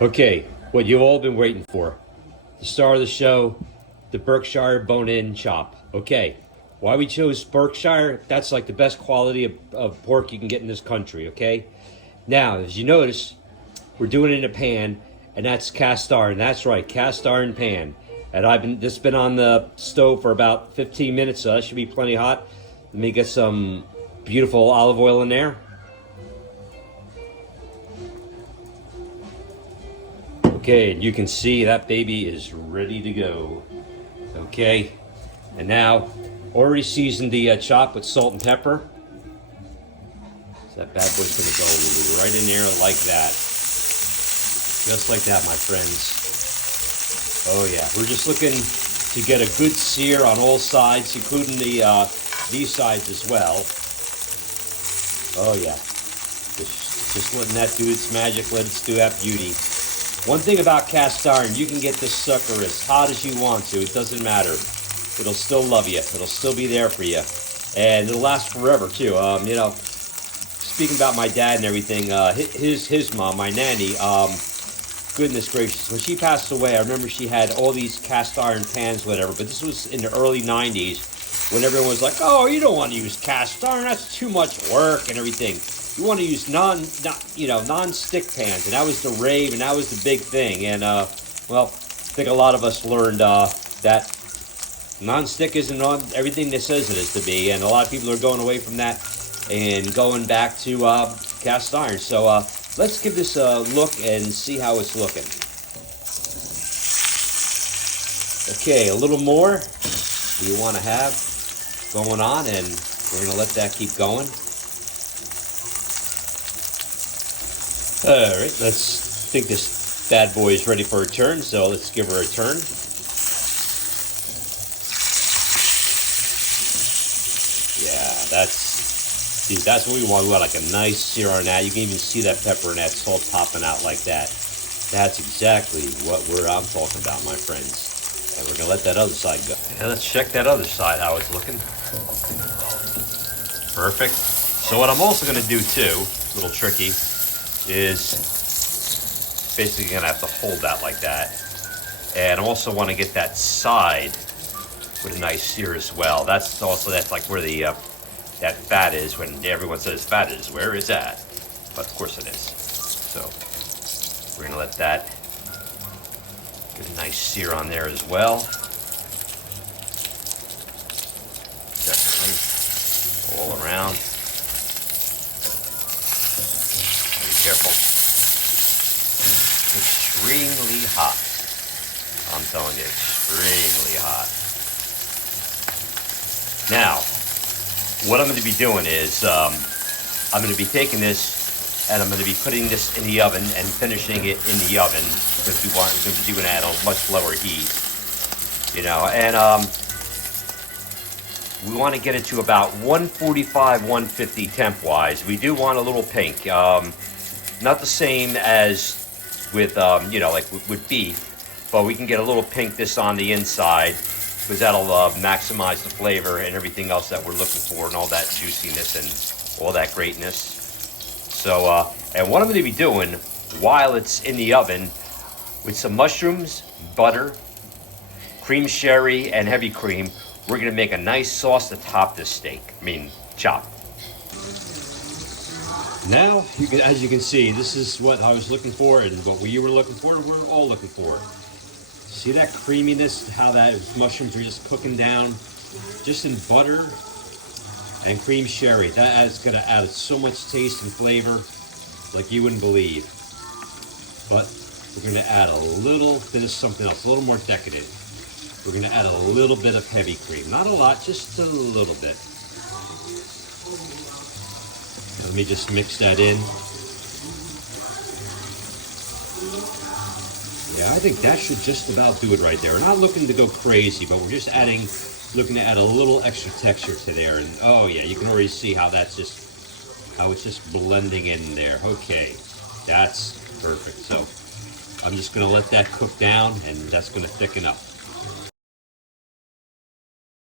Okay, what you've all been waiting for. The star of the show, the Berkshire bone-in chop. Okay, why we chose Berkshire? That's like the best quality of pork you can get in this country, okay? Now, as you notice, we're doing it in a pan, and that's cast iron. That's right, cast iron pan. And this has been on the stove for about 15 minutes, so that should be plenty hot. Let me get some beautiful olive oil in there. Okay, and you can see that baby is ready to go. Okay, and now already seasoned the chop with salt and pepper. So that bad boy's gonna go right in there like that. Just like that, my friends. Oh yeah, we're just looking to get a good sear on all sides, including these sides as well. Oh yeah, just letting that do its magic, let it do that beauty. One thing about cast iron, you can get this sucker as hot as you want to. It doesn't matter. It'll still love you. It'll still be there for you. And it'll last forever, too. You know, speaking about my dad and everything, his mom, my nanny, goodness gracious, when she passed away, I remember she had all these cast iron pans, whatever, but this was in the early 90s when everyone was like, oh, you don't want to use cast iron. That's too much work and everything. You want to use non-stick pans, and that was the rave, and that was the big thing. And well, I think a lot of us learned that non-stick isn't on everything that says it is to be, and a lot of people are going away from that and going back to cast iron. So let's give this a look and see how it's looking. Okay, a little more we want to have going on, and we're going to let that keep going. All right, let's think this bad boy is ready for a turn, so let's give her a turn. Yeah, that's what we want. We want like a nice sear on that. You can even see that pepper and that salt popping out like that. That's exactly what I'm talking about, my friends. And we're gonna let that other side go. And let's check that other side, how it's looking. Perfect. So what I'm also gonna do too, a little tricky, is basically gonna have to hold that like that. And I also want to get that side with a nice sear as well. That's like where the that fat is. When everyone says fat is, where is that? But of course it is. So we're gonna let that get a nice sear on there as well. Definitely all around. Careful. Extremely hot. I'm telling you, extremely hot. Now, what I'm going to be doing is I'm going to be taking this and I'm going to be putting this in the oven and finishing it in the oven because we're going to be doing it at a much lower heat. You know, and we want to get it to about 145, 150 temp-wise. We do want a little pink. Not the same as with, like with beef, but we can get a little pink this on the inside because that'll maximize the flavor and everything else that we're looking for and all that juiciness and all that greatness. So, and what I'm going to be doing while it's in the oven with some mushrooms, butter, cream sherry, and heavy cream, we're going to make a nice sauce to top this steak. Chop. Now, as you can see, this is what I was looking for and what you were looking for and we're all looking for. See that creaminess, how those mushrooms are just cooking down just in butter and cream sherry. That is going to add so much taste and flavor like you wouldn't believe. But we're going to add a little bit of something else, a little more decadent. We're going to add a little bit of heavy cream. Not a lot, just a little bit. Let me just mix that in. Yeah, I think that should just about do it right there. We're not looking to go crazy, but we're just looking to add a little extra texture to there. And oh yeah, you can already see how it's just blending in there. Okay, that's perfect. So I'm just gonna let that cook down and that's gonna thicken up.